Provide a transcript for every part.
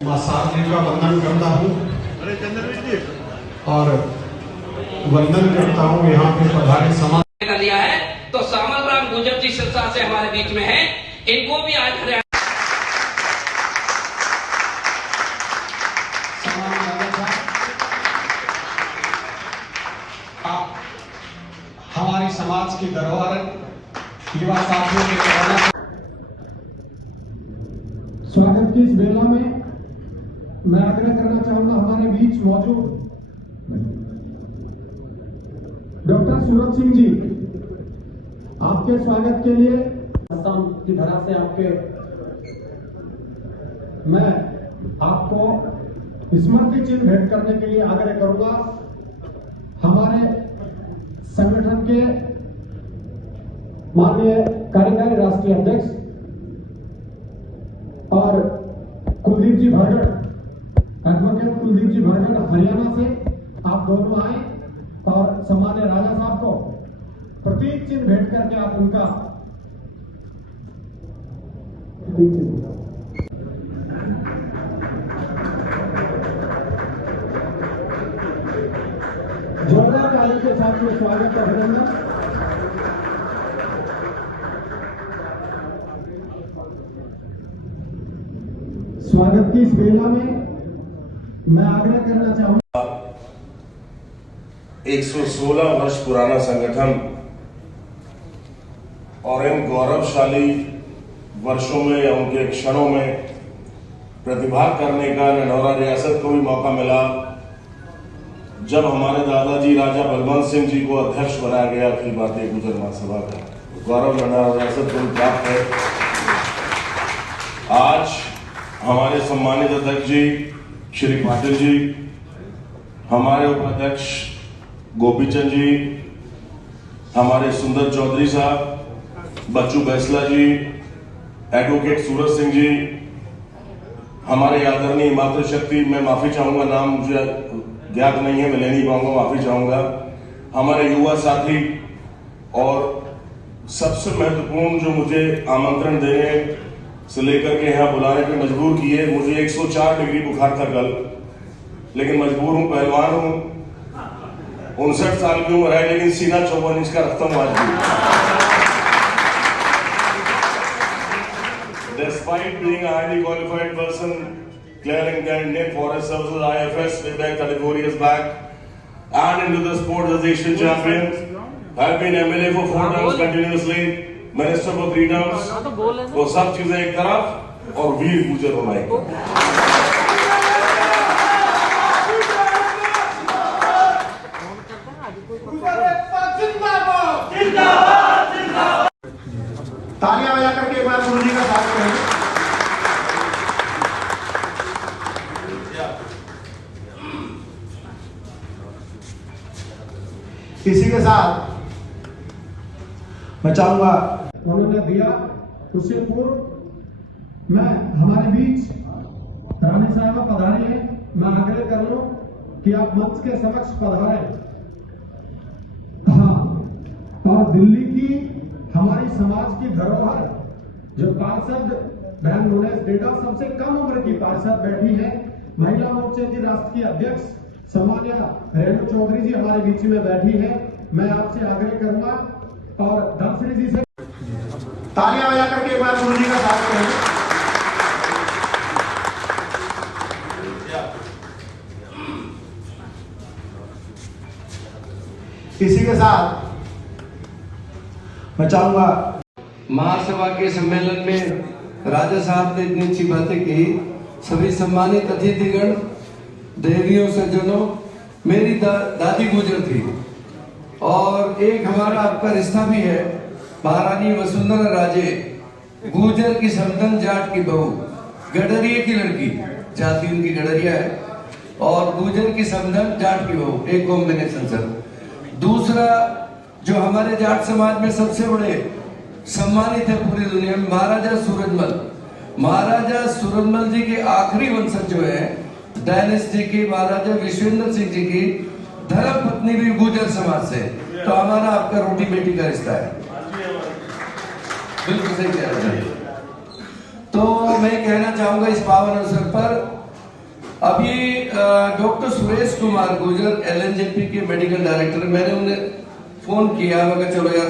मां सारथी का वंदन करता हूँ और वंदन करता हूँ यहाँ पे पधारे समाज लिया है। तो सामल राम गुर्जर जी सिरसा से हमारे बीच में हैं, इनको भी आज हरियाणा हमारी समाज की धरोहर युवा साथियों के स्वागत की इस बेला में मैं आग्रह करना चाहूंगा हमारे बीच मौजूद डॉक्टर सूरज सिंह जी, आपके स्वागत के लिए असम की धरा से मैं आपको स्मृति चिन्ह भेंट करने के लिए आग्रह करूंगा। हमारे संगठन के माननीय कार्यकारी राष्ट्रीय अध्यक्ष और कुलदीप जी भरगढ़, एडवोकेट कुलदीप जी भरगढ़ हरियाणा से आप दोनों आए और सम्मान्य राजा साहब को प्रतीक चिन्ह भेंट करके आप उनका जोरदार ताली के साथ में स्वागत अभिनंदन। स्वागत की इस बेला में मैं आग्रह करना चाहूंगा 116 वर्ष पुराना संगठन और इन गौरवशाली वर्षों में या उनके क्षणों में प्रतिभाग करने का ननौरा रियासत को भी मौका मिला जब हमारे दादाजी राजा बलवंत सिंह जी को अध्यक्ष बनाया गया अखिल भारतीय गुर्जर महासभा का। गौरव ननौरा रियासत को प्राप्त है। आज हमारे सम्मानित अध्यक्ष जी श्री पाटिल जी, हमारे उपाध्यक्ष गोपीचंद जी, हमारे सुंदर चौधरी साहब, बच्चू बैसला जी, एडवोकेट सूरज सिंह जी, हमारे आदरणीय मातृशक्ति, मैं माफी चाहूंगा, नाम मुझे ज्ञात नहीं है, मैं ले नहीं पाऊंगा, माफी चाहूंगा, हमारे युवा साथी और सबसे महत्वपूर्ण जो मुझे आमंत्रण देने से लेकर के यहाँ बुलाने पे मजबूर किए। मुझे 104 डिग्री बुखार था कल, लेकिन मजबूर हूँ, पहलवान हूँ, 59 साल की उम्र है, लेकिन सीना 54 इंच का रखता हूँ आज भी। Despite being a highly qualified person, clearing the Indian Forest Services IFS way back 34 years back, and into the sport as Asian champion, I've been MLA for 4 terms continuously, minister को 3 terms, वो सब चीजें एक तरफ और वीर गुर्जर होना एक। तालियां बजा करके एक बार गुरु जी का स्वागत करें। इसी के साथ मैं चाहूंगा उन्होंने दिया, उससे पूर्व मैं हमारे बीच रानी साहबा पधारी है, मैं आग्रह कर लूं कि आप मंच के समक्ष पधारे। हाँ, और दिल्ली की हमारी समाज की धरोहर जो पार्षद बहन मुनेश डेटा, सबसे कम उम्र की पार्षद बैठी है, महिला मोर्चे की राष्ट्र की अध्यक्ष सम्मान्य रेणु चौधरी जी हमारे बीच में बैठी है। मैं आपसे आग्रह करूंगा और धनश्री जी से तालियां बजा करके एक बार गुरु जी का स्वागत करें। इसी के साथ मैं चाहूंगा महासभा के सम्मेलन में राजा साहब ने इतनी अच्छी बातें कही। सभी सम्मानित अतिथिगण, देवियों सज्जनों, मेरी दादी गुजर थी और एक हमारा आपका रिश्ता भी है। महारानी वसुंधरा राजे गुर्जर की समदन जाट की बहू, गडरिया की लड़की, जाति उनकी गडरिया है, और गुर्जर की समदन जाट की बहू, एक कॉम्बिनेशन सर। दूसरा जो हमारे जाट समाज में सबसे बड़े सम्मानित है पूरी दुनिया में, महाराजा सूरजमल। महाराजा सूरजमल जी के आखिरी वंशज जो है डायनेस्टी की, महाराजा विश्वेंद्र सिंह जी की धर्म पत्नी भी गुर्जर समाज से। तो हमारा आपका रोटी बेटी का रिश्ता है। बिल्कुल सही कह रहे हैं। तो मैं कहना चाहूंगा इस पावन अवसर पर अभी डॉक्टर सुरेश कुमार गुर्जर एलएनजेपी के मेडिकल डायरेक्टर, मैंने उन्हें फोन किया, मैं कहा चलो यार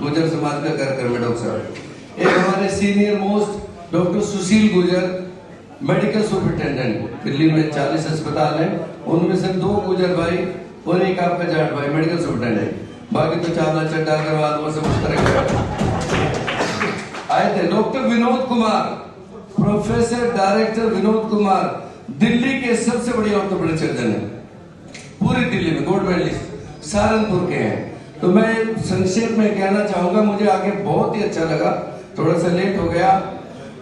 गुर्जर समाज का कार्यक्रम है डॉक्टर साहब। एक हमारे सीनियर मोस्ट डॉक्टर सुशील गुर्जर मेडिकल सुपरिटेंडेंट, दिल्ली में 40 अस्पताल हैं, उनमें से 2 गुर्जर भाई और एक आपका जाट भाई मेडिकल सुपरिटेंडेंट, बाकी तो चावला चड्डा अग्रवाल वो सब उस तरह आए थे। Doctor Vinod Kumar, professor director Vinod Kumar Delhi के सबसे बड़े ऑर्थोपेडिक सर्जन है, पूरी दिल्ली में गोल्ड मेडलिस्ट, सहारनपुर के हैं। तो मैं संक्षेप में कहना चाहूंगा, मुझे आगे बहुत ही अच्छा लगा, थोड़ा सा लेट हो गया,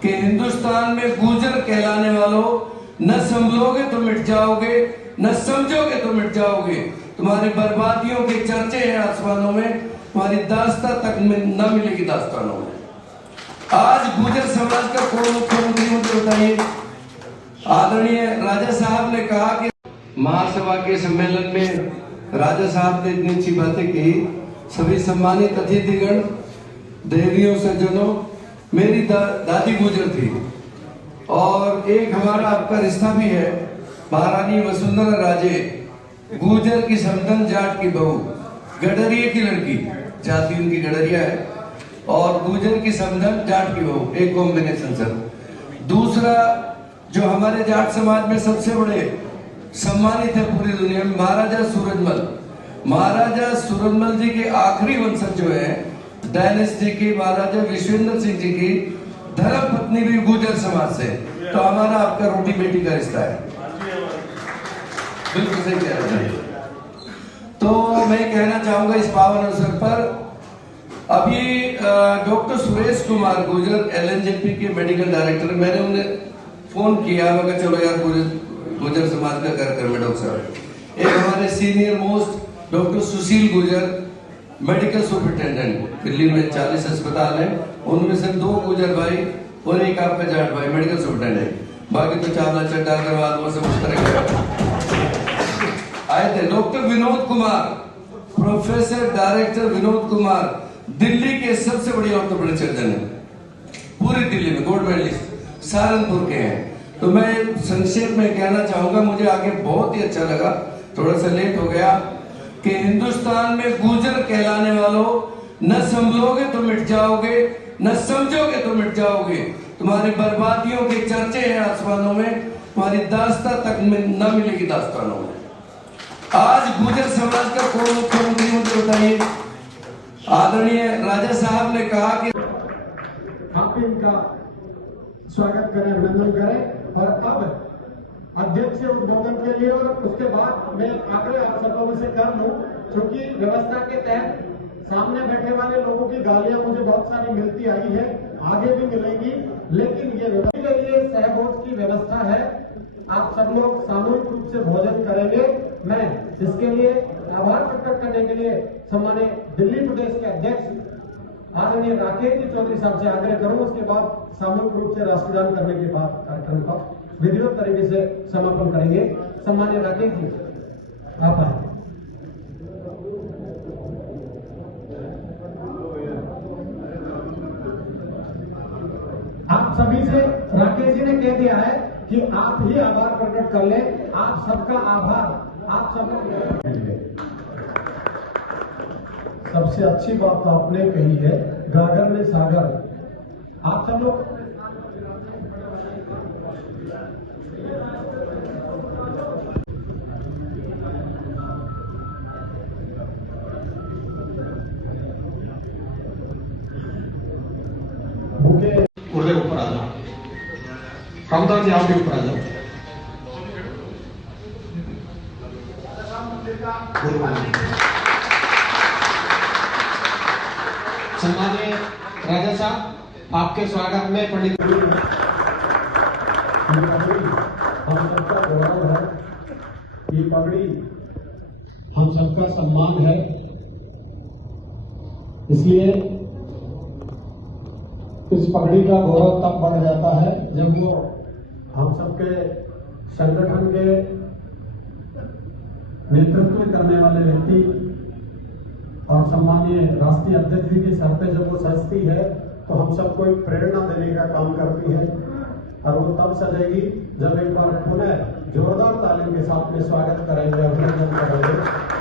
कि हिंदुस्तान में गुर्जर कहलाने वालों, न संभलोगे तो मिट जाओगे, न समझोगे तो मिट जाओगे, तुम्हारी बर्बादियों के चर्चे हैं आसमानों में, तुम्हारी दास्तां तक में न मिलेगी दास्तानों में। आज गुर्जर समाज का कौन मुख्यमंत्री मुझे बताइए। आदरणीय राजा साहब ने कहा कि महासभा के सम्मेलन में राजा साहब ने इतनी अच्छी बातें की। सभी सम्मानित अतिथिगण, देवियों सज्जनों, मेरी दादी गुर्जर थी और एक हमारा आपका रिश्ता भी है, महारानी वसुंधरा राजे गुर्जर की समधन जाट की बहू, गडरिया की लड़की, जाति उनकी गडरिया है, और गुर्जर की समधन जाट की बहू, एक कॉम्बिनेशन सर। दूसरा, जो हमारे जाट समाज में सबसे बड़े सम्मानित है पूरी दुनिया में, महाराजा सूरजमल। महाराजा सूरजमल जी के आखिरी वंशज जो है डायनेस्टी की, महाराजा विश्वेंद्र सिंह जी की धर्म पत्नी भी गुर्जर समाज से। तो हमारा आपका रोटी बेटी का रिश्ता है, बिल्कुल सही कह रहे हैं। तो मैं कहना चाहूंगा इस पावन अवसर पर, अभी डॉक्टर सुरेश कुमार गुर्जर एलएनजेपी के मेडिकल डायरेक्टर, मैंने उन्हें फोन किया, मैं कहा चलो यार गुर्जर समाज का कार्यक्रम है डॉक्टर साहब। एक हमारे सीनियर मोस्ट डॉक्टर सुशील गुर्जर मेडिकल सुपरिटेंडेंट, दिल्ली में 40 अस्पताल हैं, उनमें से 2 गुर्जर भाई और एक आपका जाट भाई मेडिकल सुपरिटेंडेंट, बाकी तो चावला चड्डा अग्रवाल वो सब उस तरह आए थे। Doctor Vinod Kumar, professor director Vinod Kumar Delhi के सबसे बड़े ऑर्थोपेडिक सर्जन है, पूरी दिल्ली में गोल्ड मेडलिस्ट, सहारनपुर के हैं। तो मैं संक्षेप में कहना चाहूंगा, मुझे आगे बहुत ही अच्छा लगा, थोड़ा सा लेट हो गया, कि हिंदुस्तान में गुर्जर कहलाने वालों, न संभलोगे तो मिट जाओगे, न समझोगे तो मिट जाओगे, तुम्हारी बर्बादियों के चर्चे हैं आसमानों में, तुम्हारी दास्तां तक में न मिलेगी दास्तानों में। आज गुर्जर समाज का कौन मुख्यमंत्री मुझे बताइए। आदरणीय राजा साहब ने कहा कि आप इनका स्वागत करें, अभिनंदन करें। और अब अध्यक्ष उद्बोधन के लिए, और उसके बाद मैं आग्रह आप सब लोगों से कर लूं, क्योंकि व्यवस्था के तहत सामने बैठे वाले लोगों की गालियां मुझे बहुत सारी मिलती आई है, आगे भी मिलेंगी, लेकिन ये व्यवस्था के लिए सहभोज की व्यवस्था है। आप सब लोग सामूहिक रूप से भोजन करेंगे। मैं इसके लिए आभार प्रकट करने के लिए सम्मानित दिल्ली प्रदेश के अध्यक्ष आदरणीय राकेश जी चौधरी साहब से आग्रह करूं, उसके बाद सामूहिक रूप से राष्ट्रगान करने के बाद कार्यक्रम का विधिवत तरीके से समापन करेंगे। सम्मानित राकेश जी, आप आए। आप सभी से राकेश जी ने कह दिया है कि आप ही आभार प्रकट कर लें। आप सबका आभार, आप सबका। सबसे अच्छी बात तो आपने कही है, गागर ने सागर। आप सब लोग भूखे उड़े ऊपर आ जाओ, काउंटर से आप भी ऊपर आ जाओ। सम्मानीय राजा साहब, आपके स्वागत में पंडित हम सबका गौरव है, ये पगड़ी हम सबका सम्मान है। इसलिए इस पगड़ी का गौरव तब बढ़ जाता है जब वो हम सबके संगठन के नेतृत्व करने वाले व्यक्ति और सम्मानीय राष्ट्रीय अध्यक्ष जी के सर पे जब वो सजती है तो हम सबको एक प्रेरणा देने का काम करती है। और वो तब सजेगी जब एक बार पुनः जोरदार तालीम के साथ में स्वागत करेंगे, अभिनंदन करेंगे।